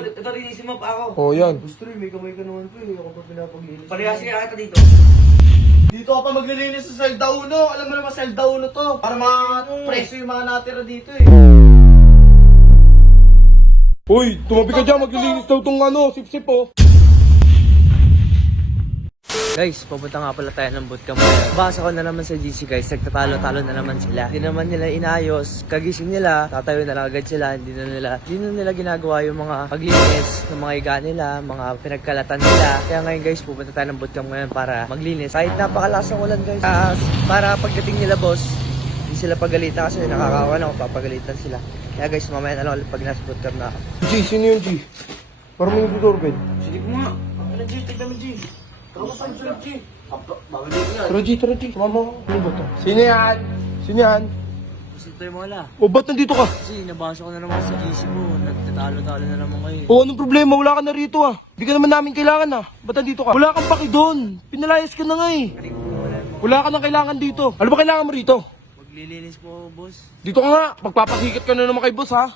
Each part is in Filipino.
Ito, linisin mo pa ako. Oh, yan. Gusto rin, may kamay ka naman po eh. Ako pa pinapaglinis. Parehas kaya kita dito. Dito ka pa maglilinis sa Selda 1. Alam mo naman Selda 1 to. Para preso yung mga natira dito eh. Uy, tumabi ka dyan. Maglilinis daw tong sip-sip oh. Guys, pupunta nga pala tayo ng bootcamp. Basa ko na naman sa GC guys, nagtatalo-talo na naman sila. Hindi naman nila inayos, kagising nila, tatayo na lang agad sila, hindi na nila ginagawa yung mga paglinis ng mga higa nila, mga pinagkalatan nila. Kaya ngayon guys, pupunta tayo ng bootcamp ngayon para maglinis. Kahit napakalakas ng ulan guys, para pagdating nila boss, hindi sila pagalitan kasi nakakawan ako, papagalitan sila. Kaya guys, mamaya na lang ulit pag nasa bootcamp na ako. G, sino yun G? Parang may nagdodoorbell. Silip mo nga. Ano G, tignan mo G. Ako saan sila G? Babalik nga. Tara G, sumama ko. Ano ba to? Sino yan? Sino yan? Kasi tayo mo wala. O, ba't nandito ka? Kasi nabasa ko na naman sa GC mo, nagtatalo-talo na naman kayo. O, anong problema? Wala ka na rito ah. Hindi ka naman namin kailangan ah. Ba't nandito ka? Wala kang paki doon. Pinalayas ka na nga eh. Wala ka nang kailangan dito. Ano ba kailangan mo rito? Maglilinis po, boss. Dito ka nga. Pagpapasikat ka na naman kay boss ha.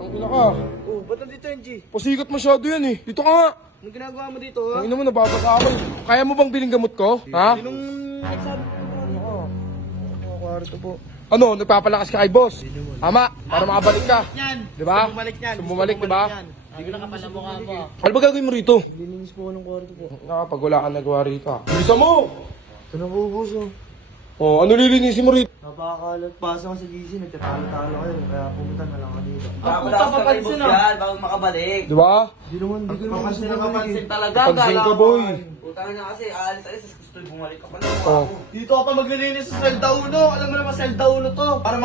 Ang ina ka. Oh, ba't nandito yan G? Pasikat masyado yan eh. Dito ka nga. Anong ginagawa mo dito ha? Ang ina mo, nababasa ako. Kaya mo bang biling gamot ko? Ha? Sinong nagsabi ko ano ka? Ang kwarto po. Ano, nagpapalakas ka kay boss? Tama, para makabalik ka. Yan. Di ba? Bumalik yan. So, bumalik, di ba? Hindi ko nakapala mukha mo. Ano ba gagawin mo rito? Nililinis po ng kwarto po. Pag wala ka nagawa rito ah. Bilisan mo! Ito na po boss oh. Oh, ano lilinisin mo rito? Napakakalat. Pasa ko sa GC, nagtatalo-talo kayo. Kaya pumunta na lang ka dito. Wala ka kay boss yan, bago makabalik. Di ba? Di naman, di ko naman kasi nakapansin talaga. Pansin ka boy. Utang na kasi, aalis-alis, gusto rin bumalik ka pala. Oh. Dito ka pa maglilinis sa Selda 1. Alam mo naman Selda 1 to. Para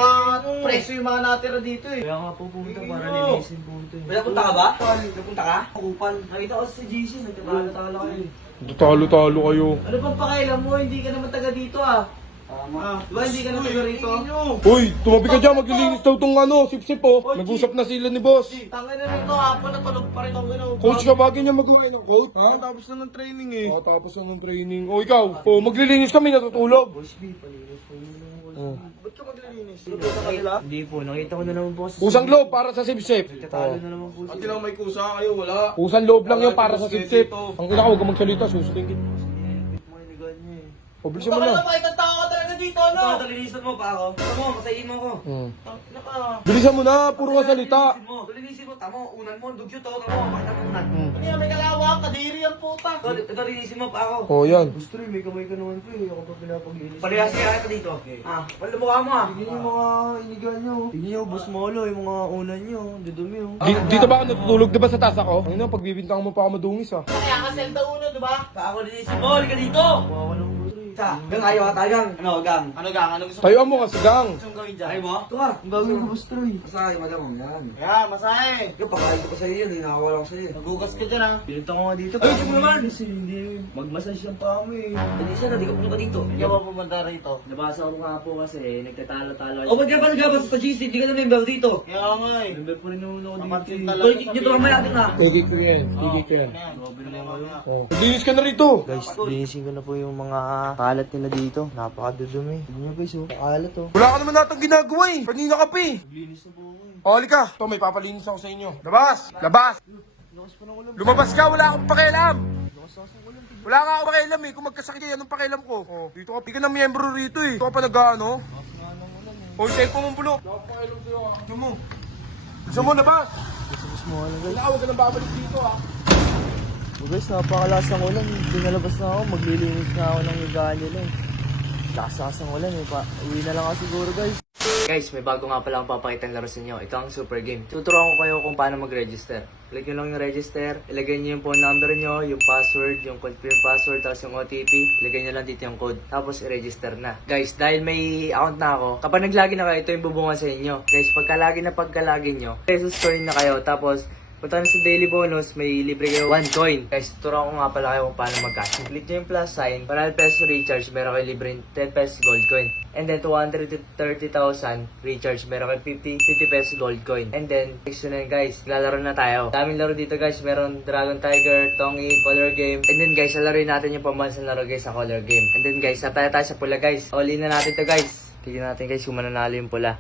preso yung mga natira dito eh. Kaya nga po pumunta para linisin po ito. May napunta ka ba? Napunta ka? Kupal. Nakita ko sa GC, nagtatalo-talo kayo. Talo-talo kayo. Ano bang pakailan mo? Hindi ka naman taga dito ah. Di ba hindi ka naman taga rito? Uy, tumabi ka dyan. Maglilinis daw tong sip-sip oh. Nag-usap na sila ni boss. Tangin na nito, hapon na tulog pa rin ako gano'n. Coach ka ba ganyan magawa ng coach? Ha? Tapos na ng training eh. Oh, tapos na ng training. O ikaw, maglilinis kami, natutulog. Oh. Ba't ka maglilinis? Dito sa kanila? Hindi po, nakita ko na naman po sa Kusang loob para sa sip-sip. Talo na naman po At lang may kusa kayo, wala. Kusang loob lang yun para sa sip-sip. Ang ina ka, huwag kang magsalita, susutin kita. O, bilisan mo na. Bakit ang tao ka talaga dito, Ito, no? linisin mo pa ako. Tama mo, masayin mo ako. Naka. Bilisan mo na, puro ka salita. Linisin mo, tamo, unan mo, dugyot to, tamo, bakit ang unan? Hindi na may kalawa, kadiri ang puta. Ito, linisin mo pa ako. O, yan. Gusto rin, may kamay ka naman po eh. Ako pa pinapaglinis. Parehas kaya kita dito. Wala mukha mo ah. Tingnan yung mga inigan nyo. Tingnan nyo, boss molo, yung mga unan nyo. Dudumi oh. Dito ba ako natutulog, di ba sa taas ako? Ang ina, pagbibintang mo pa ako madungis ah. Kaya ka Selda 1, di ba? Pa ako linisin mo, halika dito. Bawa ng boss eh. Gang, ayaw ka tagang. Ano, gang? Ano gang? Ano gusto Tayuan mo kasi gang. mong gawin dyan? Ayaw mo? Ito ka. Ang gagawin ko, boss Troy. Masakay, madam, yan. Kaya, masahe. Yung pakain ko pa sa'yo yun, nakakawala ko sa'yo. Nagugas ka dyan ha. Pinunta ko nga dito. Ay, ito mo naman. Kasi hindi, magmasage yung paa mo eh. Linisin na, di ka pumunta dito. Hindi ka ba pumunta rito? Nabasa ko nga po kasi nagtatalo-talo. O, ba't ka ba nagabas sa GC? Di ka na member dito. Kaya nga eh. Member po rin naman ako Mapansin dito. talaga Ito, dito ka mayatin na. Tugig ko yan, tugig ko yan. Oh. Maglinis ka na rito. Guys, linisin ko na po yung mga kalat nila dito. Napakadudumi. Tignan nyo guys, oh. Kalat oh. Wala ka naman natang ginagawa eh. Kanina ka pa eh. Linis na po ako eh. O, halika. Ito, may papalinis ako sa inyo. Labas! Labas! Lumabas ka, wala akong pakialam. Wala ka akong pakialam eh. Kung magkasakit yan, anong pakialam ko? Oh, dito ka, di ka na miyembro rito eh. Dito ka pa nag-ano? O, yung cellphone mong bulok. Wala akong pakialam sa'yo ah. Ano mo? Gusto mo, labas! Gusto mo ano guys? Wala ka, huwag ka nang babalik dito ah. Oh, guys, napakalas ng ulan. Pinalabas na ako. Maglilinis na ako ng higaan nila eh. Lakas ng ulan eh. Uwi na lang ako siguro guys. Guys, may bago nga pala akong papakitang laro sa inyo. Ito ang super game. Tuturuan ko kayo kung paano mag-register. Click nyo lang yung register. Ilagay nyo yung phone number nyo, yung password, yung confirm password, tapos yung OTP. Ilagay nyo lang dito yung code. Tapos i-register na. Guys, dahil may account na ako, kapag naglagi na kayo, ito yung bubungan sa inyo. Guys, pagkalagi nyo, pesos coin na kayo. Tapos, punta na sa daily bonus, may libre kayo 1 coin. Guys, tuturuan ko nga pala kayo kung paano mag-cash. Click nyo yung plus sign, 100 pesos recharge, meron kayo libre 10 pesos gold coin. And then 230,000 recharge, meron kayo 50 pesos gold coin. And then, next na yun guys, lalaro na tayo. Daming laro dito guys, meron Dragon Tiger, Tongi, Color Game. And then guys, lalaroin natin yung pambansang laro guys sa Color Game. And then guys, nataya tayo sa pula guys. All in na natin to guys. Tignan natin guys kung mananalo yung pula.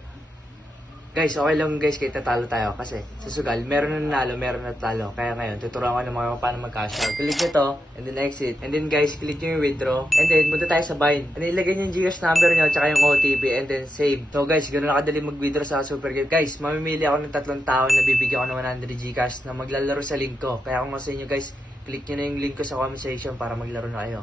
Guys, okay lang guys kahit natalo tayo kasi sa sugal, meron na nanalo, meron na talo. Kaya ngayon, tuturuan ko ng mga paano mag-cash out. Click nyo to, and then exit. And then guys, click nyo yung withdraw. And then, punta tayo sa bind. And then, ilagay nyo yung Gcash number nyo, tsaka yung OTP, and then save. So guys, ganoon na kadali mag-withdraw sa Super Game. Guys, mamimili ako ng 3 tao na bibigyan ko ng 100 Gcash na maglalaro sa link ko. Kaya kung sa inyo guys, click nyo na yung link ko sa comment section para maglaro na kayo.